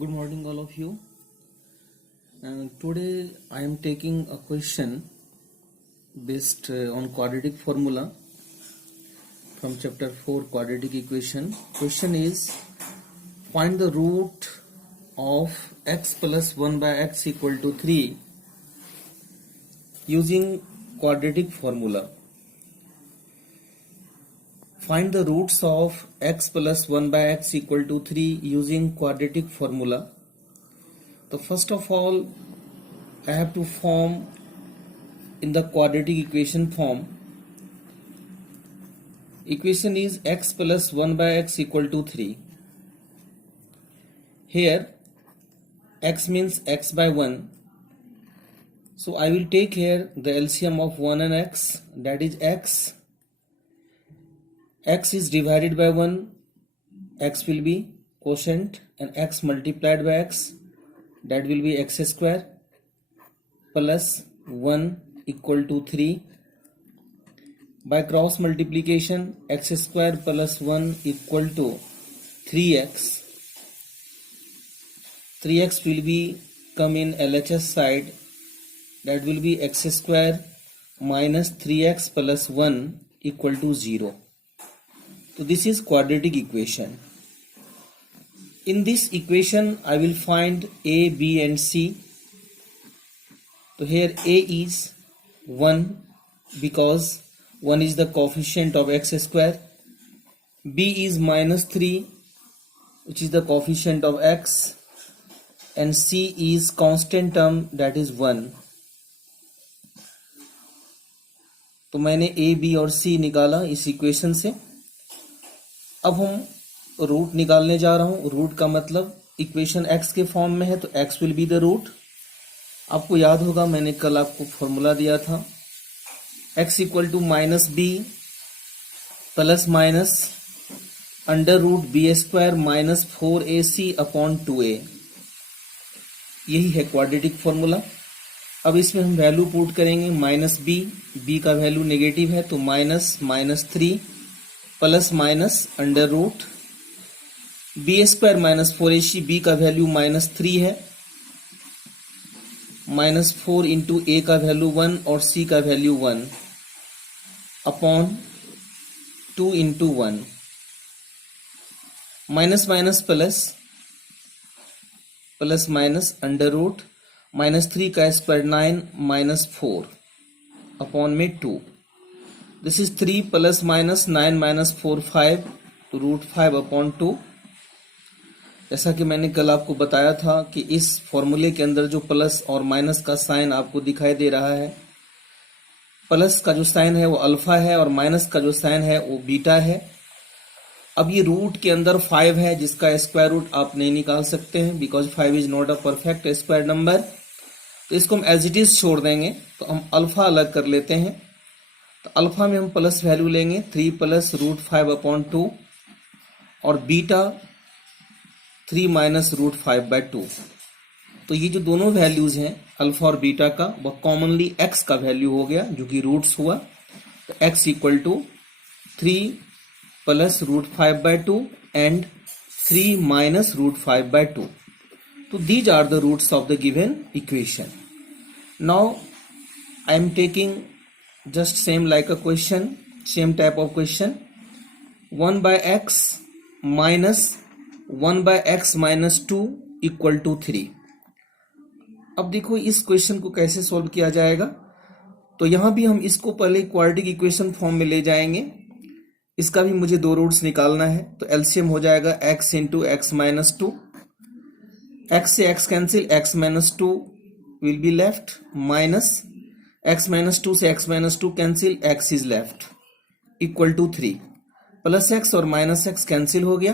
Good morning, all of you. Today I am taking a question based on quadratic formula from chapter 4 quadratic equation. Question is, find the root of x plus 1 by x equal to 3 using quadratic formula. Find the roots of x plus 1 by x equal to 3 using quadratic formula. So first of all, I have to form in the quadratic equation form. Equation is x plus 1 by x equal to 3. Here x means x by 1. So I will take here the LCM of 1 and x, that is x. X is divided by 1, x will be quotient, and x multiplied by x, that will be x square, plus 1 equal to 3. By cross multiplication, x square plus 1 equal to 3x. 3x will be come in LHS side, that will be x square minus 3x plus 1 equal to 0. So this is quadratic equation. In this equation I will find a, b and c. So here a is 1 because 1 is the coefficient of x square. B is minus 3 which is the coefficient of x, and c is constant term, that is 1. तो मैंने a, b और c निकाला इस equation से. अब हम root निकालने जा रहा हूं. रूट का मतलब इक्वेशन x के फॉर्म में है तो x will be the root. आपको याद होगा मैंने कल आपको फॉर्मूला दिया था, x equal to minus B plus minus under root B square minus 4ac upon 2a. यही है क्वाड्रेटिक फॉर्मूला. अब इसमें हम वैल्यू पुट करेंगे. माइनस बी का वैल्यू नेगेटिव है तो minus 3 plus minus under root B square minus 4ac. B का वैल्यू माइनस 3 है, माइनस 4 इंटू ए का वैल्यू 1 और सी का value 1 upon 2 into 1. Minus minus plus minus under root minus 3 का square 9 minus 4 upon में 2. This is 3 plus minus 9 minus 4 5 root 5 upon 2. जैसा कि मैंने कल आपको बताया था कि इस फॉर्मूले के अंदर जो प्लस और माइनस का साइन आपको दिखाई दे रहा है, प्लस का जो साइन है वो अल्फा है और माइनस का जो साइन है वो बीटा है. अब ये रूट के अंदर 5 है जिसका स्क्वायर रूट आप नहीं निकाल सकते हैं because 5 is not a perfect square number. तो इसको हम एज इट इज छोड़ देंगे. तो हम अल्फा अलग कर लेते हैं. तो अल्फा में हम प्लस वैल्यू लेंगे 3 प्लस रूट 5 अपॉन 2 और बीटा 3 माइनस रूट 5 बाय 2. तो ये जो दोनों वैल्यूज हैं अल्फा और बीटा का, वह कॉमनली x का वैल्यू हो गया जो कि रूट्स हुआ. तो x equal to 3 plus root 5 by 2 and 3 minus root 5 by 2. तो these are the roots of the given equation. Now I am taking just same like a question, same type of question. 1 by x minus 1 by x minus 2 equal to 3. अब देखो इस question को कैसे solve किया जाएगा. तो यहां भी हम इसको पहले क्वाड्रेटिक इक्वेशन फॉर्म में ले जाएंगे. इसका भी मुझे दो रूट्स निकालना है. तो एलसीएम हो जाएगा x into x minus 2. x से x cancel, x minus 2 will be left, minus x minus 2 से x minus 2 cancel, x is left, equal to 3. Plus x और माइनस x कैंसिल हो गया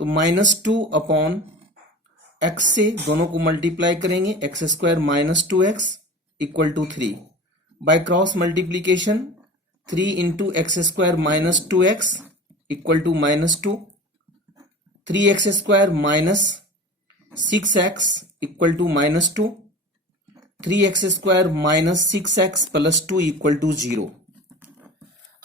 तो माइनस 2 अपॉन x से दोनों को multiply करेंगे, x square minus 2x equal to 3. By cross multiplication 3 into x square minus 2x equal to minus 2. 3x square minus 6x equal to minus 2. 3x square minus 6x plus 2 equal to 0.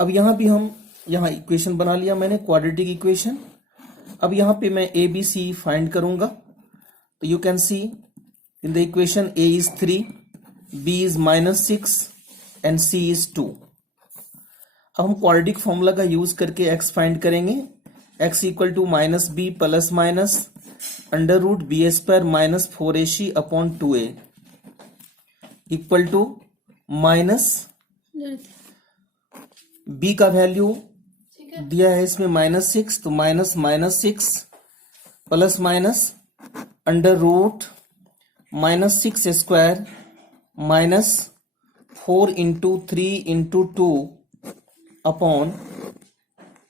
अब यहां भी हम equation बना लिया मैंने quadratic equation. अब यहाँ पे मैं ए बी सी फाइंड करूंगा. तो you can see in the equation a is 3, b is -6 and c is 2. अब हम क्वाड्रेटिक फॉर्मूला का यूज करके x फाइंड करेंगे. x equal to minus B plus minus under root B square minus 4ac upon 2a equal to minus b का value दिया है इसमें -6, तो -6 plus minus under root -6 square minus 4 into 3 into 2 upon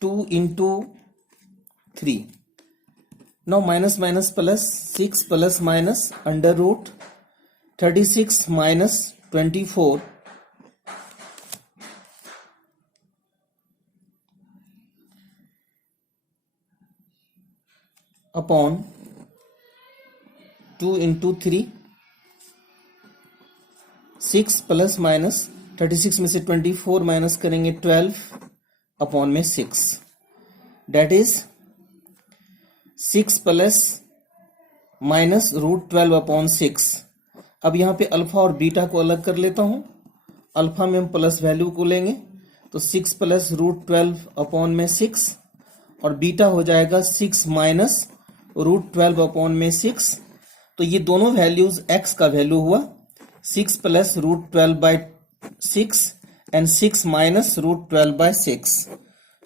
2 into 3. Now minus minus plus 6 plus minus under root 36 minus 24 upon 2 into 3. 6 plus minus 36 में से 24 minus करेंगे 12 upon में 6. That is 6 plus minus root 12 upon 6. अब यहाँ पे alpha और beta को अलग कर लेता हूँ. अल्फा में हम प्लस वैल्यू को लेंगे तो 6 प्लस रूट 12 अपॉन में 6 और बीटा हो जाएगा 6 माइनस रूट 12 अपॉन में 6. तो ये दोनों वैल्यूज x का वैल्यू हुआ 6 plus root 12 by 6 and 6 minus root 12 by 6.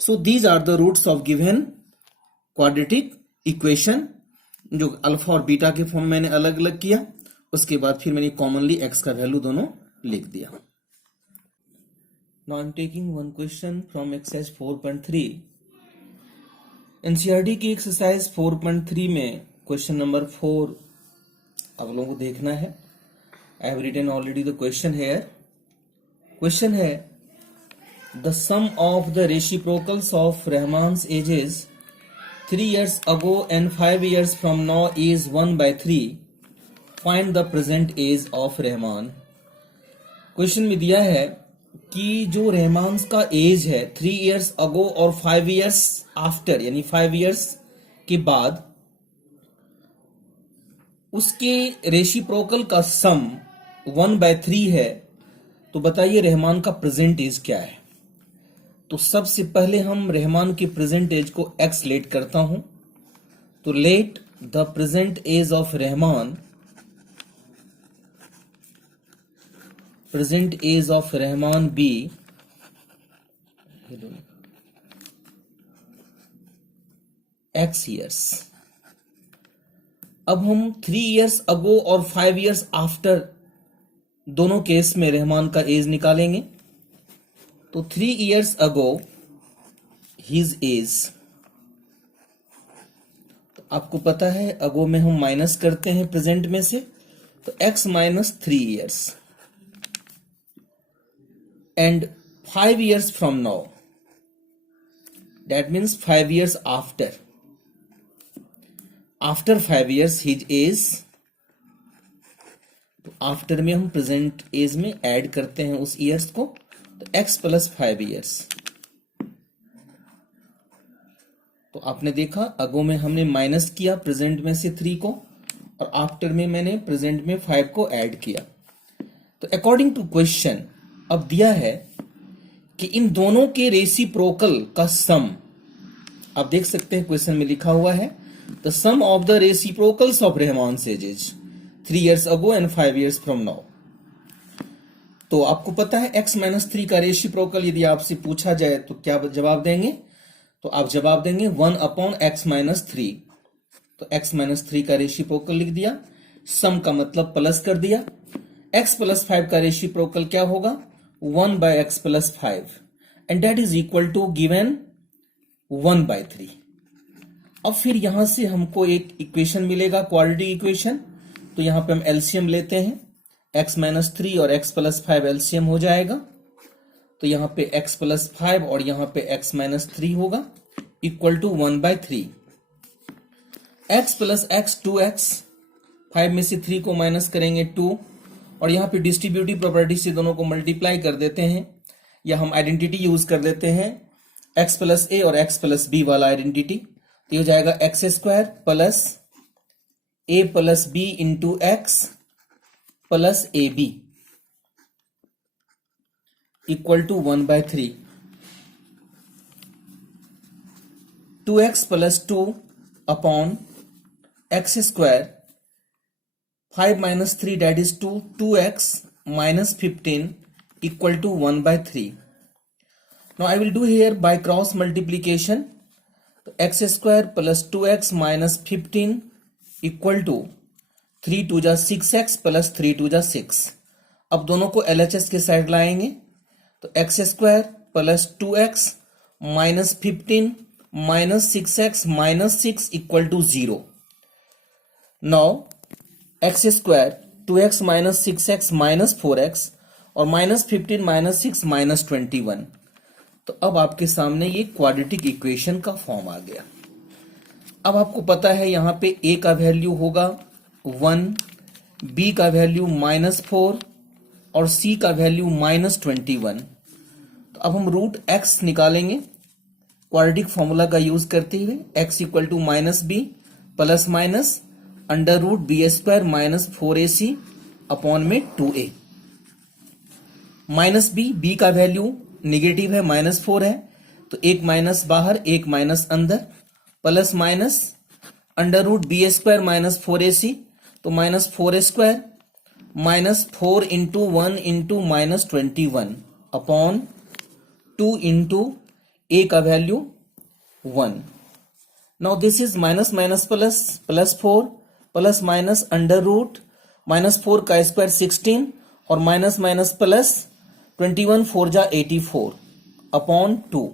So these are the roots of given quadratic equation. जो अल्फा और बीटा के फॉर्म मैंने अलग अलग किया, उसके बाद फिर मैंने कॉमनली x का वैल्यू दोनों लिख दिया. Now I am taking one question from exercise 4.3. NCERT की एक्सरसाइज 4.3 में क्वेश्चन नंबर 4 आप लोगों को देखना है. I have written already the question here. Question है the sum of the reciprocals of Rahman's ages 3 years ago and 5 years from now is 1/3. Find the present age of Rahman. Question में दिया है कि जो रहमान का एज है 3 years ago और 5 years after यानी 5 years के बाद उसके रेसिप्रोकल का सम 1/3 है. तो बताइए रहमान का प्रेजेंट एज क्या है. तो सबसे पहले हम रहमान के प्रेजेंट एज को x लेट करता हूं. तो let the present age of Rahman, present age of Rahman be x years. अब हम 3 years अगो और 5 years आफ्टर दोनों केस में रहमान का एज निकालेंगे. तो 3 years अगो हिज एज, तो आपको पता है अगो में हम माइनस करते हैं प्रेजेंट में से, तो x minus 3 years and 5 years from now, that means 5 years after. After 5 years his age, तो आफ्टर में हम प्रेजेंट एज में ऐड करते हैं उस ईयर्स को, तो x प्लस 5 years. तो आपने देखा अगो में हमने माइनस किया प्रेजेंट में से 3 को और आफ्टर में मैंने प्रेजेंट में 5 को ऐड किया. तो अकॉर्डिंग टू क्वेश्चन अब दिया है कि इन दोनों के रेसिप्रोकल का सम, आप देख सकते हैं क्वेश्चन में लिखा हुआ है the sum of the reciprocals of Rahman's ages 3 years ago and 5 years from now. तो आपको पता है x माइनस 3 का रेसिप्रोकल यदि आपसे पूछा जाए तो क्या जवाब देंगे. तो आप जवाब देंगे 1 अपॉन x माइनस 3. तो x माइनस 3 का रेसिप्रोकल लिख दिया, सम का मतलब प्लस कर दिया. x प्लस 5 का रेसिप्रोकल क्या होगा 1 by x plus 5 and that is equal to given 1/3. अब फिर यहां से हमको एक इक्वेशन मिलेगा क्वाड्रेटिक इक्वेशन. तो यहां पे हम एलसीएम लेते हैं, x माइनस 3 और x प्लस 5 एलसीएम हो जाएगा. तो यहां पे x प्लस 5 और यहां पे x माइनस 3 होगा equal to 1/3. x plus x 2x, 5 में से 3 को माइनस करेंगे 2 और यहां पे डिस्ट्रीब्यूटिव प्रॉपर्टी से दोनों को मल्टीप्लाई कर देते हैं, या हम आइडेंटिटी यूज कर देते हैं x प्लस a और x प्लस b वाला आइडेंटिटी. तो ये हो जाएगा x square plus a plus b into x plus A B equal to 1/3. 2x plus 2 upon x square 5 minus 3 that is 2. 2x minus 15 equal to 1/3. Now I will do here by cross multiplication. तो x square plus 2x minus 15 equal to 3 2 जा 6x plus 3 2 जा 6. अब दोनों को LHS के side लाएंगे तो x square plus 2x minus 15 minus 6x minus 6 equal to 0. Now x square 2x minus 6x minus 4x और minus 15 minus 6 minus 21. तो अब आपके सामने ये क्वाड्रेटिक इक्वेशन का फॉर्म आ गया. अब आपको पता है यहां पे a का वैल्यू होगा 1, b का वैल्यू -4 और c का वैल्यू -21. तो अब हम रूट x निकालेंगे क्वाड्रेटिक फॉर्मूला का यूज करते हुए. x equal to -b plus minus under root B square minus 4ac upon में 2a. माइनस बी का वैल्यू निगेटिव है, -4 है तो एक माइनस बाहर एक माइनस अंदर plus minus under root B square minus 4ac तो -4 minus 4 into 1 into -21 upon 2 into a का value 1. Now this is minus minus plus plus 4 plus minus under root -4 का स्क्वायर 16 और माइनस माइनस प्लस 21 4 जा 84 upon 2.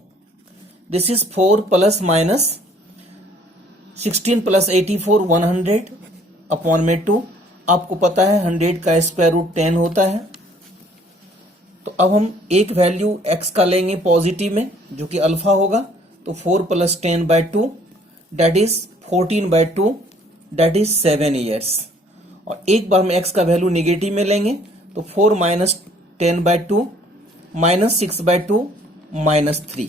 This is 4 plus minus 16 plus 84 100 upon में 2. आपको पता है 100 का स्क्वायर रूट 10 होता है. तो अब हम एक वैल्यू x का लेंगे पॉजिटिव में जो कि अल्फा होगा. तो 4 plus 10/2 that is 14/2 that is 7 years. और एक बार हम x का वैल्यू नेगेटिव में लेंगे तो 4 माइनस 10/2 माइनस 6/2 -3.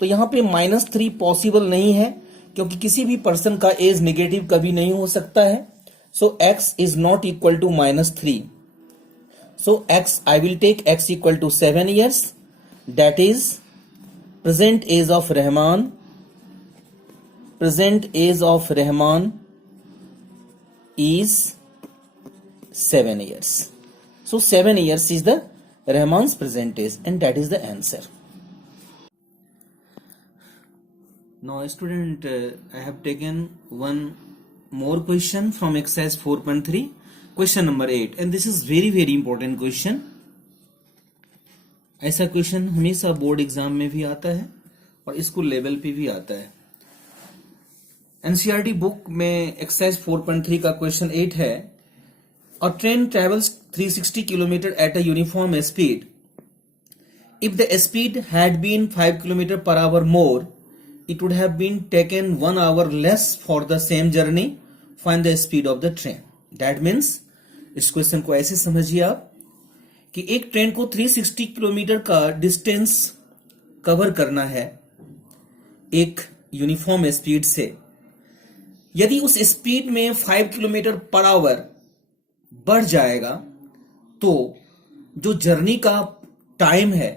तो यहां पे -3 पॉसिबल नहीं है क्योंकि किसी भी पर्सन का एज नेगेटिव कभी नहीं हो सकता है. So x is not equal to -3. So x I will take x equal to 7 years. That is present age of Rahman. Present age of Rahman is 7 years. So 7 years is the Rahman's present age and that is the answer. Now student, I have taken one more question from exercise 4.3, question number 8 and this is very important question. ऐसा question हमेशा board exam में भी आता है और school level पे भी आता है. एनसीईआरटी बुक में एक्सरसाइज 4.3 का क्वेश्चन 8 है. A train travels 360 km at a uniform speed. If the speed had been 5 km per hour more, it would have been taken 1 hour less for the same journey. Find the speed of the train. That means इस question को ऐसे समझिए आप कि एक train को 360 kilometre का distance cover करना है एक यूनिफॉर्म स्पीड से. यदि उस स्पीड में 5 किलोमीटर पर आवर बढ़ जाएगा तो जो जर्नी का टाइम है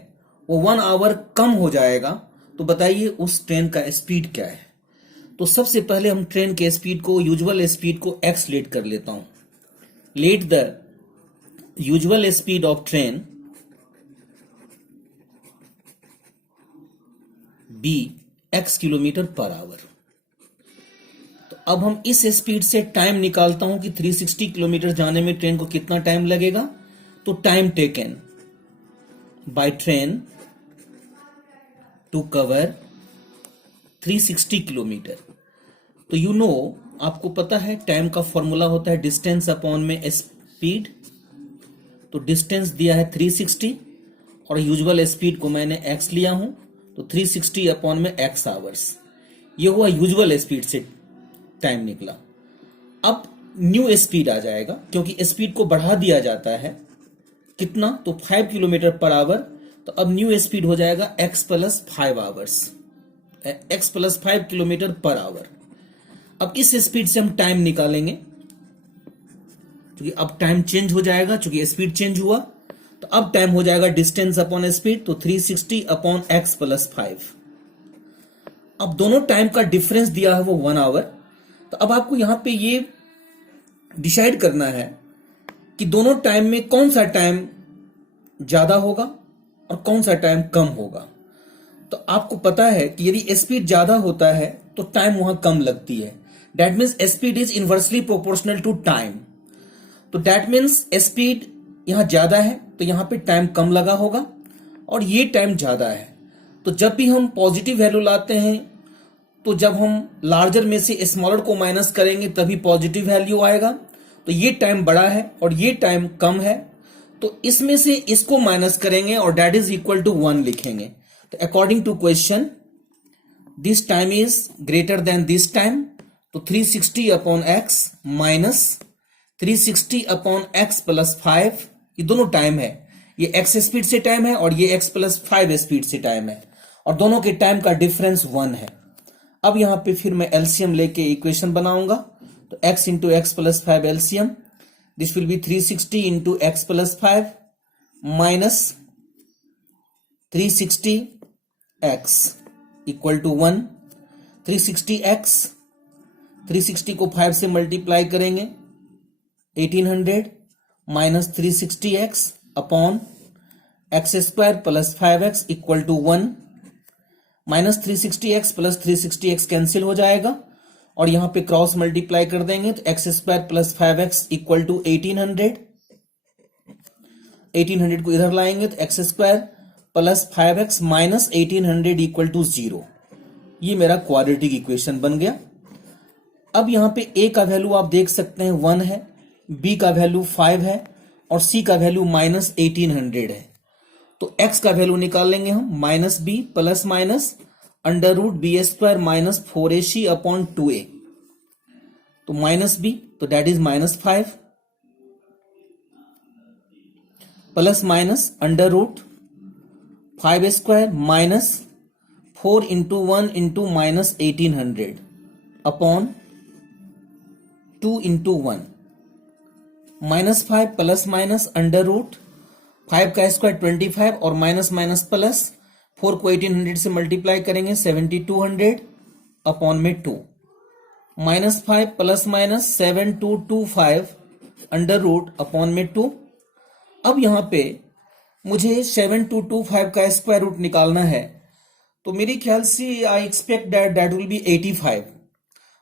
वो 1 आवर कम हो जाएगा. तो बताइए उस ट्रेन का स्पीड क्या है. तो सबसे पहले हम ट्रेन के स्पीड को, यूजुअल स्पीड को x लेट कर लेता हूं. Let the usual speed of train be x kilometre per hour. तो अब हम इस स्पीड से टाइम निकालता हूं कि 360 किलोमीटर जाने में ट्रेन को कितना टाइम लगेगा. तो time taken by train to cover 360 kilometre. तो यू नो, आपको पता है टाइम का फॉर्मूला होता है डिस्टेंस अपॉन में स्पीड. तो डिस्टेंस दिया है 360 और यूजुअल स्पीड को मैंने x लिया हूं तो 360 अपॉन में x आवर्स. ये हुआ यूजुअल स्पीड से टाइम निकला. अब न्यू स्पीड आ जाएगा क्योंकि स्पीड को बढ़ा दिया जाता है कितना, तो 5 किलोमीटर पर आवर. तो अब न्यू स्पीड हो जाएगा x plus 5 hours, x plus 5 kilometre per our. अब इस स्पीड से हम टाइम निकालेंगे क्योंकि अब टाइम चेंज हो जाएगा, क्योंकि स्पीड चेंज हुआ, तो अब टाइम हो जाएगा डिस्टेंस अपॉन स्पीड, तो 360 अपॉन x प्लस 5। अब दोनों टाइम का डिफरेंस दिया है वो 1 आवर। तो अब आपको यहां पे ये डिसाइड करना है कि दोनों टाइम में कौन सा टाइम ज्यादा होगा और कौन सा टाइम कम होगा। तो आपको पता है कि यदि स्पीड ज्यादा होता है तो टाइम वहां कम लगती है। That means speed is inversely proportional to time. तो दैट मीन्स स्पीड यहां ज्यादा है तो यहां पे टाइम कम लगा होगा, और ये टाइम ज्यादा है। तो जब भी हम पॉजिटिव वैल्यू लाते हैं, तो जब हम लार्जर में से स्मॉलर को माइनस करेंगे तभी पॉजिटिव वैल्यू आएगा। तो ये टाइम बड़ा है और ये टाइम कम है, तो इसमें से इसको माइनस करेंगे और दैट इज इक्वल टू 1 लिखेंगे। तो according to question this time is greater than this time, तो 360 upon x minus 360 upon x plus 5, ये दोनों टाइम है। ये एक्स स्पीड से टाइम है और ये एक्स प्लस 5 स्पीड से टाइम है, और दोनों के टाइम का डिफरेंस 1 है। अब यहां पे फिर मैं एलसीएम लेके इक्वेशन बनाऊंगा। तो x into x plus 5 LCM, this will be 360 into x plus 5 minus 360 x equal to 1। 360 को 5 से मल्टीप्लाई करेंगे 1800 minus 360x upon x square plus 5x equal to 1। Minus 360x plus 360x cancel हो जाएगा, और यहां पे क्रॉस मल्टीप्लाई कर देंगे तो x square plus 5x equal to 1800। 1800 को इधर लाएंगे तो x square plus 5x minus 1800 equal to 0। ये मेरा क्वाड्रेटिक इक्वेशन बन गया। अब यहां पे a का वैल्यू आप देख सकते हैं 1 है, b का वैल्यू 5 है और c का वैल्यू माइनस 1800 है। तो x का वैल्यू निकाल लेंगे हम, minus b plus minus under root B square minus 4ac upon 2a। तो माइनस b, तो that is minus 5 plus minus under root 5 square minus 4 into 1 into minus 1800 upon 2 into 1। Minus 5 plus minus under root 5 का square 25 और minus minus plus 4 को 1800 से multiply करेंगे 7200 upon में 2। Minus 5 plus minus 7225 under root upon में 2। अब यहां पे मुझे 7225 का स्क्वायर रूट निकालना है, तो मेरे ख्याल से I expect that will be 85।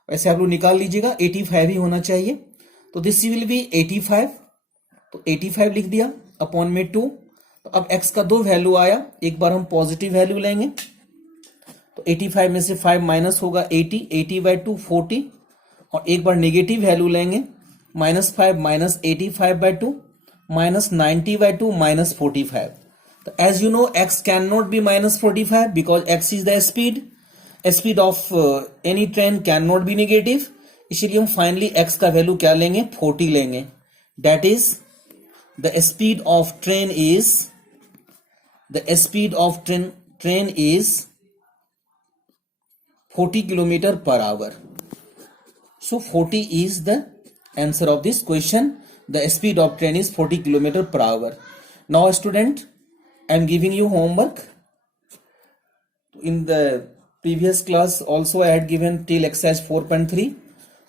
वैसे आप लोग निकाल लीजिएगा, 85 ही होना चाहिए। तो दिस विल बी 85, तो 85 लिख दिया अपॉन में 2। तो अब x का 2 वैल्यू आया, एक बार हम पॉजिटिव वैल्यू लेंगे तो 85 में से 5 माइनस होगा 80, 80/2 40, और एक बार नेगेटिव वैल्यू लेंगे माइनस 5 माइनस 85/2 माइनस 90/2 माइनस 45। तो as you know x can not be minus 45 because x is the speed of any train can not be negative, इसलिए हम फाइनली x का वैल्यू क्या लेंगे, 40 लेंगे। That is the speed of train is 40 kilometre per our. So 40 is the answer of this question. The speed of train is 40 kilometer per hour. Now student, I am giving you homework. In the previous class also I had given till exercise 4.3.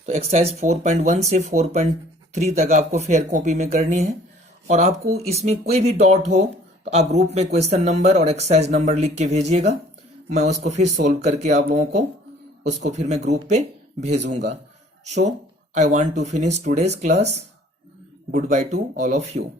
तो exercise 4.1 से 4.3 तक आपको fair copy में करनी है, और आपको इसमें कोई भी डाउट हो तो आप ग्रुप में क्वेश्चन नंबर और एक्सरसाइज नंबर लिख के भेजिएगा। मैं उसको फिर सोल्व करके आप लोगों को उसको फिर मैं ग्रुप पे भेजूंगा। So I want to finish today's class. Goodbye to all of you.